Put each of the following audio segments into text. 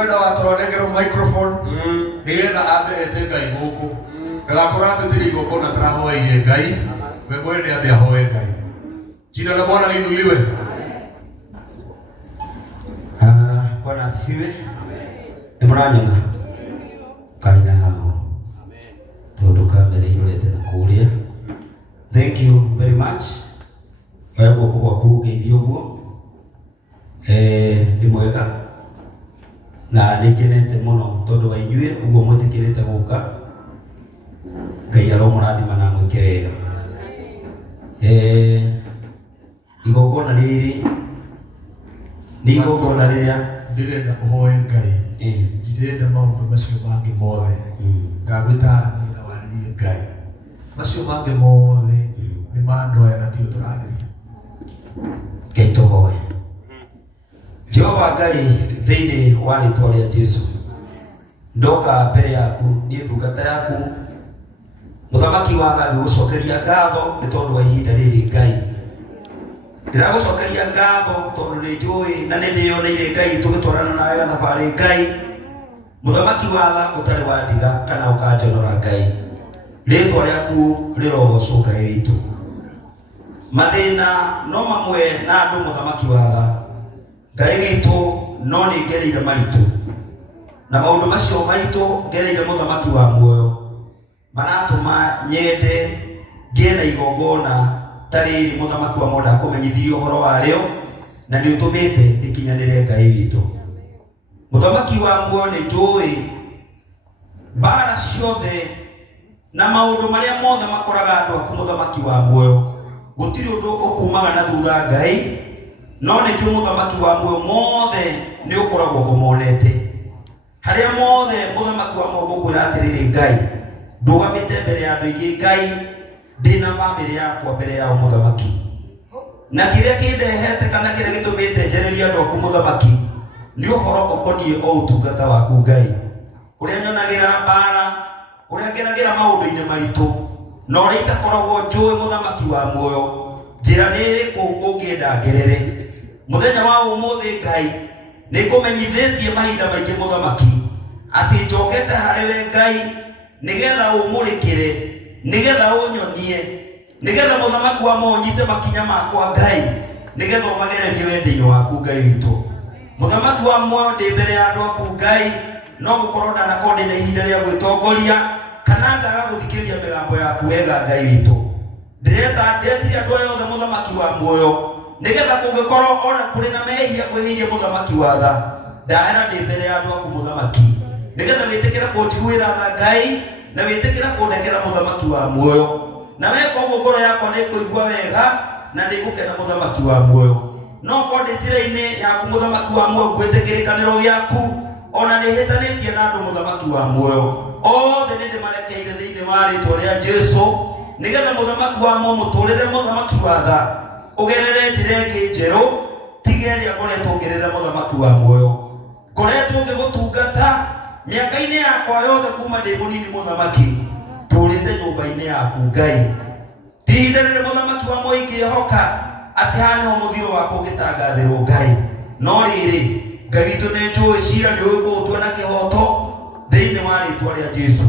Niwenda watoronegera microphone. Nigetha ate Ngai guku. Ndagakora atĩ igongona tũrahoeire Ngai. We mwene ambe ahoe Ngai. Jina la Bwana liinuliwe. Bwana asifiwe. Nimuranyona. Kaina hao. Tondu kamera irorete na kuria. Thank you very much. Wewe kwa kugeithio guo. Ndi mwega. Na nikenete muno tondu wa inyue uguo mwitikirite guka. Ngai aromurathima na mwike wega. Igongona riri ni igongona riria ndirenda kuhoya Ngai. Ndirenda maundu macio mangi mothe. Ngagwita ni na waririe Ngai. Macio mangi mothe ni mandoya na tio turageria. Ngai tuhoye. Jehova Ngai thiini wa ritwa ria Jesu. Ndoka mbere yaku ni ndungata yaku. Muthamaki wa Ngai gucokeria ngatho ni tondu wa ihinda riri Ngai. Ndiragucokeria ngatho tondu ni njui na ni ndioneire Ngai tugitwarana nawe thabari Ngai. Muthamaki wa Ngai utari wa ndiga kana ukanjonora Ngai. Ritwa riaku rirogocwo Ngai witu. Mathina no mamwe na andu muthamaki wa Ngai witu no ni ngereire maritu. Na maundu macio maitu ngereire muthamaki wa muoyo. Maratuma nyende ngena igongona tariri muthamaki wa moda kumenyithio horo wario na ni utumite ndikinyanire Ngai witu. Muthamaki wa muoyo ni njui bara ciothe na maundu maria mothe makoraga andu aku muthamaki wa muoyo gutiri undu ukumaga na thutha Ngai no ni njui muthamaki wa muoyo mothe ni ukoragwo gumonete haria mothe muthamaki wa muoyo gukwira atiriri Ngai ndugamite mbere ya andu aingi Ngai ndina family yakwa mbere ya muthamaki na kiria kindehete kana kiria gitumite njereria andu aku muthamaki ni uhoro ukonie o utungata waku Ngai uria nyonagira bara uria ngeragira maundu-ini maritu no ria itakoragwo njui muthamaki wa muoyo njira ni iriku ungienda ngerere muthenya wa umuthi Ngai ni kumenyithitie mahinda maingi muthamaki ati njokete hariwe Ngai nigetha umurikire nigetha unyonie nigetha muthamaki wa monyite makinya makwa Ngai nigetha umagererie wendinyo waku Ngai witu. Muthamaki wa muoyo ndi mbere ya andu aku Ngai no gukorwo ndana kondi na ihinda ria gwitongoria kana ngaga guthikiriria migambo yaku wega Ngai witu. Ndetire andu othe muthamaki wa muoyo nigetha kungikorwo ona kuri na mehia kwihiria muthamaki wa tha ndahera ndi mbere ya andu aku muthamaki nigetha witikira kunjiguira tha Ngai na witikira kundekera muthamaki wa muoyo na weka uguo ngoro yakwa ni kuigua wega na ni gukena muthamaki wa muoyo no kondi njira-ini yaku muthamaki wa muoyo gwitikirikaniro giaku ona ni hitanitie na andu muthamaki wa muoyo othe ni ndimarekeire thiini wa ritwa ria Jesu nigetha muthamaki wa muoyo muturire muthamaki wa tha ugerere njira ingi njeru tigeria ngoretwo ngerere muthamaki wa muoyo ngoretwo ngigutungata miaka-ini yakwa yothe kuma ndi munini muthamaki turite nyumba-ini yaku Ngai tihinda riri muthamaki wa muoyo ingiehoka ati hano muthiro wakwa ungitangathirwo Ngai no riri Ngai witu ni njui cira ni ugutua na kihoto thiini wa ritwa ria Jesu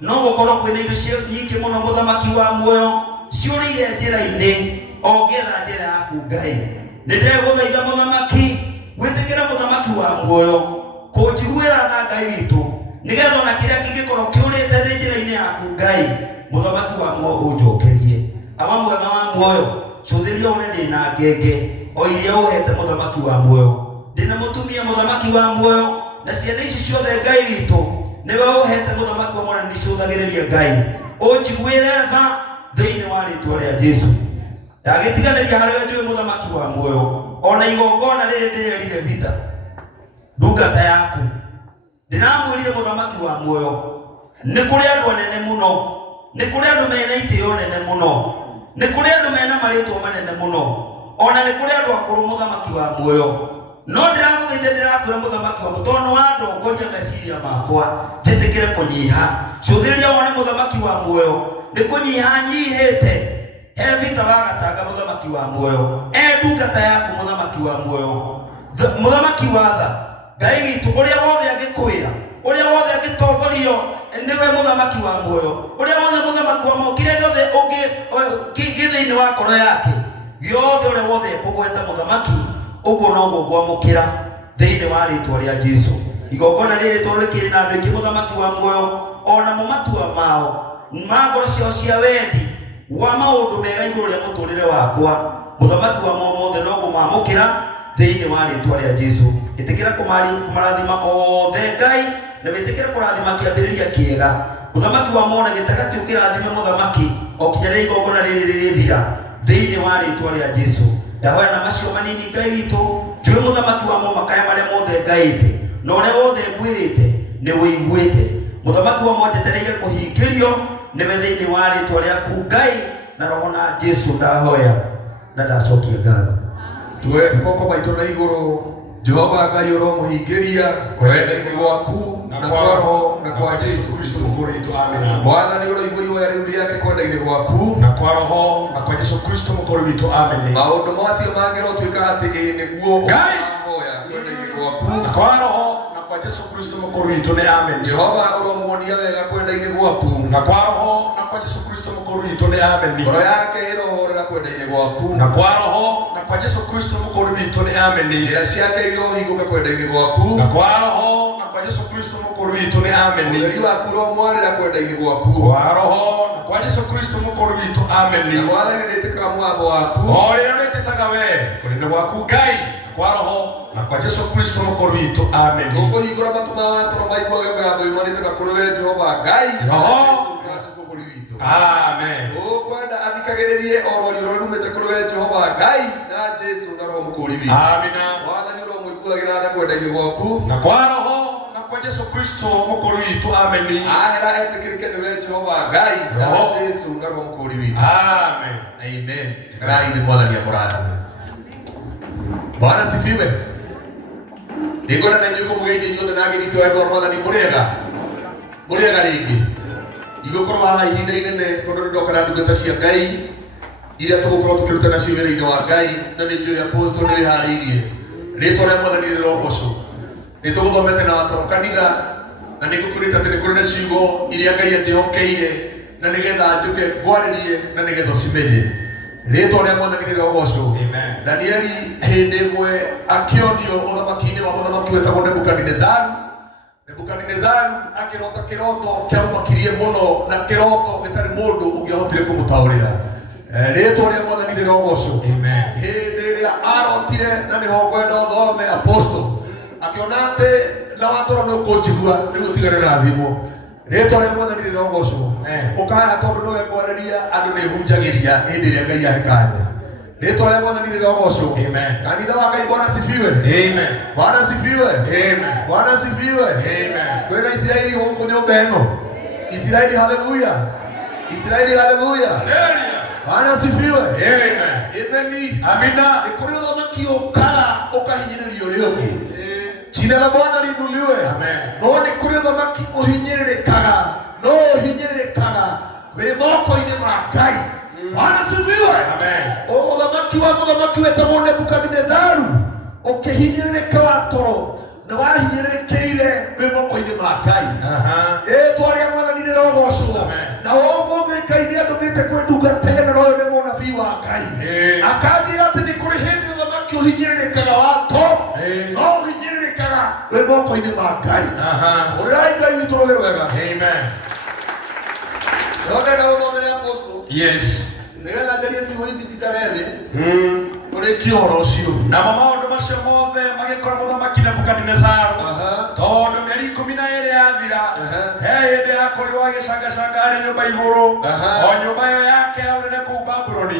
no gukorwo kwina indo cia nyingi muno muthamaki wa muoyo ciurire njira-ini ongetha njira yaku Ngai ni ndeguthaitha muthamaki witikira muthamaki wa muoyo kunjiguira tha Ngai witu nigetha ona kiria kingikorwo kiurite ni njira-ini yaku Ngai muthamaki wa muoyo unjokerie aba mwega wa muoyo cuthiria une ndina ngenge o iria uhete muthamaki wa muoyo ndina mutumia muthamaki wa muoyo na ciana ici ciothe Ngai witu niwe uhete muthamaki wa muoyo na nicuthagiriria Ngai unjiguire tha thiini wa ritwa ria Jesu ndagitiganiria hariwe njui muthamaki wa muoyo ona igongona riri ndirerire vita ndungata yaku ndiramwirire muthamaki wa muoyo ni kuri andu anene muno ni kuri andu mena itio nene muno ni kuri andu mena maritwa manene muno ona ni kuri andu akuru muthamaki wa muoyo no ndiraguthaitha ndirakwira muthamaki wa mutono wa ndongoria meciria makwa njitikire kunyiha cuthiriria wone muthamaki wa muoyo ni kunyiha nyihite vita wagatanga muthamaki wa muoyo ndungata yaku muthamaki wa muoyo muthamaki wa tha Ngai witũ ũrĩa wothe angĩkwĩra, ũrĩa wothe angĩtongorio niwe mũthamaki wa muoyo, ũrĩa wothe mũthamaki wa muoyo, kĩrĩa gĩothe thĩinĩ wa ngoro yake, gĩothe ũrĩa wothe ekũgweta mũthamaki, ũguo noguo gwamũkĩra thĩinĩ wa rĩtwa rĩa Jesũ. Igongona rĩrĩ tondũ rĩkĩrĩ na andũ aingĩ mũthamaki wa muoyo, onamo matua mao ma ngoro ciao cia wendi wa maũndũ mega igũrũ rĩa mũtũrĩre wakwa, mũthamaki wa muoyo mothe noguo mamũkĩra thĩinĩ wa rĩtwa rĩa Jesũ. Ĩtĩkĩra kũmarathima othe Ngai, na wĩtĩkĩre kũrathima kĩambĩrĩria kĩega. Mũthamaki wa muoyo na gĩtagati ũkĩrathime mũthamaki o kinya rĩrĩa igongona rĩrĩ rĩrĩthira thĩinĩ wa rĩtwa rĩa Jesũ. Ndahoya na macio manini Ngai witũ, njũĩ mũthamaki wa muoyo makaya marĩa mothe ngaĩte, na ũrĩa wothe ngwĩrĩte nĩ wĩiguĩte. Mũthamaki wa muoyo njetereire kũhingĩrio nĩwe thĩinĩ wa rĩtwa rĩaku Ngai, na roho na Jesũ ndahoya na ndacokia ngatho. Tuwe moko maitũ na igũrũ, Jehova Ngai ũromũhingĩria kwenda-inĩ gwaku na kwa roho na kwa Jesũ Kristo mũkũrũ witũ. Amen. Mwathani ũroigua ihoya rĩu rĩake kwenda-inĩ gwaku na kwa roho na kwa Jesũ Kristo mũkũrũ witũ. Amen. Maũndũ macio mangĩrotuĩka atĩ nĩguo Ngai hoya kwenda-inĩ gwaku na kwa roho na kwa Jesũ Kristo mũkũrũ witũ. Nĩ amen. Jehova ũromuonia wega kwenda-inĩ gwaku na kwa roho na kwa Jesũ Kristo mũkũrũ witũ. Nĩ amen. Ngoro yake ĩrohorera kwenda-inĩ gwaku na kwa roho na kwa Jesũ Kristo mũkũrũ witũ. Nĩ amen. Njĩra ciake irohingũka kwenda-inĩ gwaku na kwa roho na kwa Jesũ Kristo mũkũrũ witũ. Nĩ amen. Ũtheri waku ũromwarĩra kwenda-inĩ gwaku kwa roho na kwa Jesũ Kristo mũkũrũ witũ. Amen. Na Mwathani nĩetĩkaga mũgambo waku o rĩrĩa wĩtĩtaga we kũrĩ gwaku Ngai kwa roho na kwa Jesũ Kristo mũkũrũ witũ. Amen. Tũkũhingũra matũ ma watũro maigua mũgambo umanĩte kũrĩ we Jehova Ngai roho. Amen. Ũkwenda athikagĩrĩrie o rũario rũrĩa rumĩte kũrĩ we Jehova Ngai na Jesũ na roho mũkũrũ witũ. Amina. Mwathani ũromũiguagĩra tha kwenda-inĩ gwaku na kwa roho na kwa Jesũ Kristo mũkũrũ witũ. Amen. Ahera etĩkĩrĩke nĩ we Jehova Ngai na Jesũ na roho mũkũrũ witũ. Amen. Amen. Ngai nĩ Mwathani amũrathime. Bwana asifiwe. Nĩngwenda na inyuĩ kũmũgeithia inyuothe na ageni icio wendo wa Mwathani mũrĩega. Mũrĩega rĩngĩ. Igũkorwo haha ihinda inene tondũ nĩndoka na ndungata cia Ngai iria tũgũkorwo tũkĩruta nacio wĩra-inĩ wa Ngai, na nĩ njũĩ apostol nĩwĩharĩirie. Rĩtwa rĩa Mwathani rĩrogocwo. Nĩtũgũthomete na watoro kanitha, na nĩngũkwĩrĩte atĩ nĩ kũrĩ na ciugo iria Ngai atĩhokeire na nĩgetha njũke ngwarĩrie na nĩgetha ũcimenye. Rĩtwa rĩa Mwathani rĩrogocwo. Danieli hĩndĩ ĩmwe akĩonio ũthamaki-inĩ wa mũthamaki wetagwo Nebukadinezaru. Nebukadinezaru akĩrota kĩroto kĩamũmakirie mũno na kĩroto gĩtarĩ mũndũ ũngĩahotire kũmũtaũrĩra. Rĩtwa rĩa Mwathani rĩrogocwo. Hĩndĩ ĩrĩa arotire na nĩho ngwenda ũthome apostol akĩona atĩ na watũra nĩũkũnjigua nĩgũtigane na thimũ. Rĩtwa rĩa Mwathani rĩrogocwo. Ũkaya tondũ nĩwe ngwarĩria andũ nĩhunjagĩria hĩndĩ ĩrĩa Ngai ahe kanya. Rĩtwa rĩa Mwathani rĩrogocwo. Kanitha wa Ngai Bwana asifiwe. Amen. Bwana asifiwe. Amen. Bwana asifiwe. Amen. Kwĩna Israeli gũkũ nyũmba ĩno. Israeli haleluya. Israeli haleluya. Bwana asifiwe. Amen. Amen. Amina. Nĩ kũrĩ ũthamaki ũkara ũkahinyĩrĩrio ũrĩa ũngĩ. Jina la Bwana liinuliwe. Amen. No nĩ kũrĩ ũthamaki ũhinyĩrĩrĩkaga. No ũhinyĩrĩrĩkaga wĩ moko-inĩ ma Ngai. Bwana asifiwe. Amen. Ũthamaki wa mũthamaki wetagwo Nebukadinezaru ũkĩhinyĩrĩrĩka wa toro na wahinyĩrĩrĩkĩire wĩ moko-inĩ ma Ngai. Rĩtwa rĩa Mwathani rĩrogocwo. Na ũmũthĩ Ngai nĩandũmĩte kwĩndungatĩra na ũyũ nĩ mũnabii wa Ngai. Akanjĩra atĩ nĩ kũrĩ hĩndĩ ũthamaki ũhinyĩrĩrĩkaga wa toro no ũhinyĩrĩrĩkaga wĩ moko-inĩ ma Ngai. Ũrĩrai Ngai witũ rũgĩ rwega. Amen. Nĩwendete gũthomera apostol. Yes. Nĩgetha ngerie ciugo ici njikare thĩ ũrĩkie ũhoro ũcio. Namo maũndũ macio mothe magĩkora mũthamaki Nebukadinezaru tondũ mĩeri 12 yathira he hĩndĩ yakorirwo agĩcangacanga harĩ nyũmba igũrũ o nyũmba ĩyo yake ya ũnene kũu Babuloni.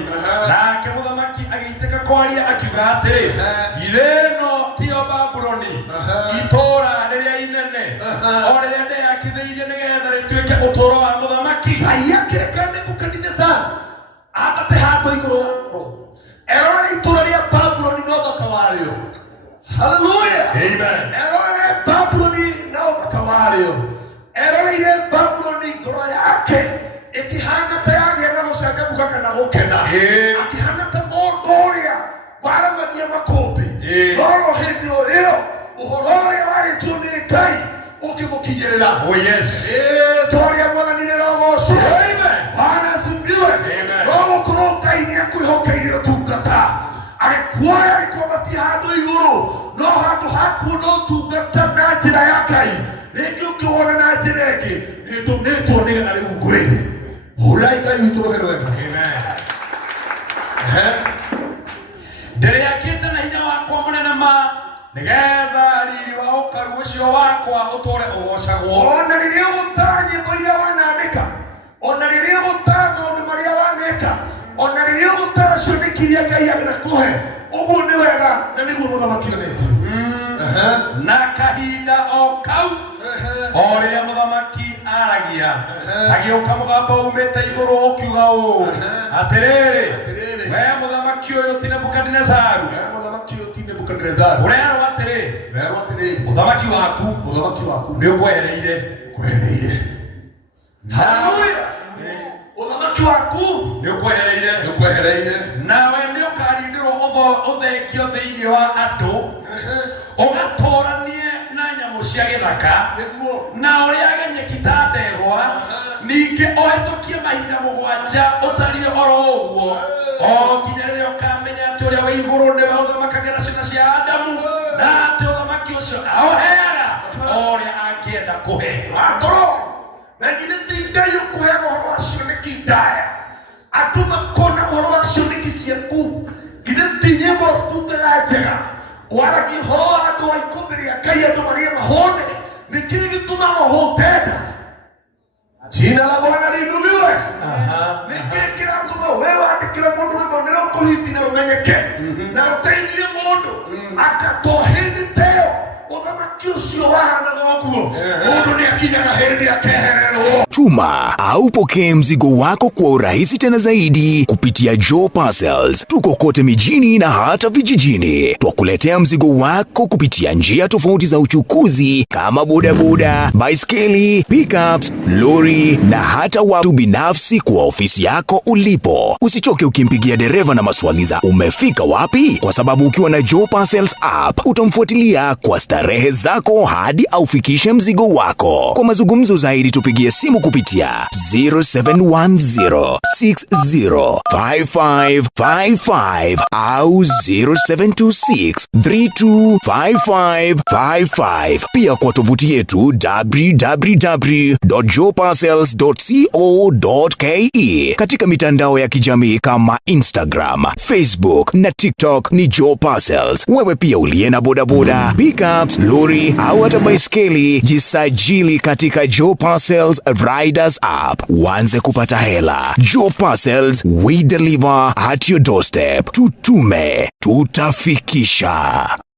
Nake mũthamaki agĩitĩka kwaria akiuga atĩrĩ, githĩ ĩno tiyo Babuloni itũũra rĩrĩa inene o rĩrĩa ndĩyakithĩirie nĩgetha rĩtuĩke ũtũũro wa mũthamaki? Ngai akĩreka Nebukadinezaru ambate handũ igũrũ wa ngoro. Erorere itũũra rĩa Babuloni na ũthaka warĩo. Haleluya. Amen. Erorere Babuloni na ũthaka warĩo. Eroreire Babuloni ngoro yake ĩkĩhana ta yagĩa na gũcanjamũka kana gũkena. Akĩhana ta mũndũ ũrĩa waramagia makũmbĩ. No hĩndĩ ĩyo ũhoro ũrĩa Ngai ukimukinyirira. Oh yes. Twaria mwana ni rogoco. Amen. Bwana asifiwe. Amen. Rogo kuroka ini akuihokeire utungata. Agikuoya agikubatia handu iguru. No handu haku no tungata na njira ya Ngai. Rĩngĩ ũkĩwona na njĩra ĩngĩ nĩtũmĩtwo nĩgetha rĩu ngwĩre ũrai Ngai witũ rũhero wega. Ndĩrĩakĩte na hinya wakwa mũnene ma nĩgetha riri wa ũkaru ũcio wakwa ũtũre ũgocagwo. Ona rĩrĩa ũgũtara nyĩmbo iria wanandĩka, ona rĩrĩa ũgũtara maũndũ marĩa wanĩka, ona rĩrĩa ũgũtara cioneki iria Ngai agĩkũhe, ũguo nĩ wega na nĩguo mũthamaki onete. Na kahinda o kau o rĩrĩa mũthamaki aragia agĩũka mũgambo umĩte igũrũ ũkiuga ũũ atĩrĩrĩ, we mũthamaki ũyũ ti Nebukadinezaru, ũrerwo atĩrĩ mũthamaki waku nĩ ũkwehereire. Haleluya. Ũthamaki waku nĩ ũkwehereire, nawe nĩ ũkarindĩrwo ũthekio thĩinĩ wa andũ, ũgatũranie na nyamũ cia gĩthaka na ũrĩage nyeki ta ndegwa, ningĩ ũhĩtũkie mahinda 7 ũtariĩ oro ũguo, o nginya rĩrĩa ũkamenya atĩ ũrĩa wĩ igũrũ nĩwe ũthamakagĩra ciana cia Adamu, na atĩ ũthamaki ũcio aũheaga o ũrĩa angĩenda kũhe. Andũ na githĩ ti Ngai ũkũheaga ũhoro wa cioneki ndaya, andũ makona ũhoro wa cioneki ciaku, githĩ ti nyĩmbo citungaga njega, waragia ũhoro wa andũ a ikũmbĩ rĩa Ngai, andũ marĩa mahone, nĩkĩĩ gĩtũmaga ũhũtenda? Jina la Bwana liinuliwe. Nĩkĩĩ kĩratũma we wandĩkĩra mũndũ rwĩmbo nĩrũkũhiti na rũmenyeke na rũteithie mũndũ akatohĩndĩ teo ũthamaki ũcio wahanaga ũguo, mũndũ nĩakinyaga hĩndĩ akehererwo. Tuma au pokee mzigo wako kwa urahisi tena zaidi kupitia Joe Parcels. Tuko kote mijini na hata vijijini. Twakuletea mzigo wako kupitia njia tofauti za uchukuzi kama bodaboda, baiskeli, pickups, lori na hata watu binafsi kwa ofisi yako ulipo. Usichoke ukimpigia dereva na maswali za umefika wapi, kwa sababu ukiwa na Joe Parcels app utamfuatilia kwa starehe zako hadi aufikishe mzigo wako. Kwa mazungumzo zaidi tupigie simu kupitia 0710605555 au 0726325555. Pia kwa tovuti yetu www.joeparcels.co.ke. Katika mitandao ya kijamii kama Instagram, Facebook na TikTok ni Joe Parcels. Wewe pia uliye na bodaboda, pickups, lori au hata baiskeli, jisajili katika Joe Parcels Riders app. Uanze kupata hela. Joe Parcels, we deliver at your doorstep. Tutume, tutafikisha.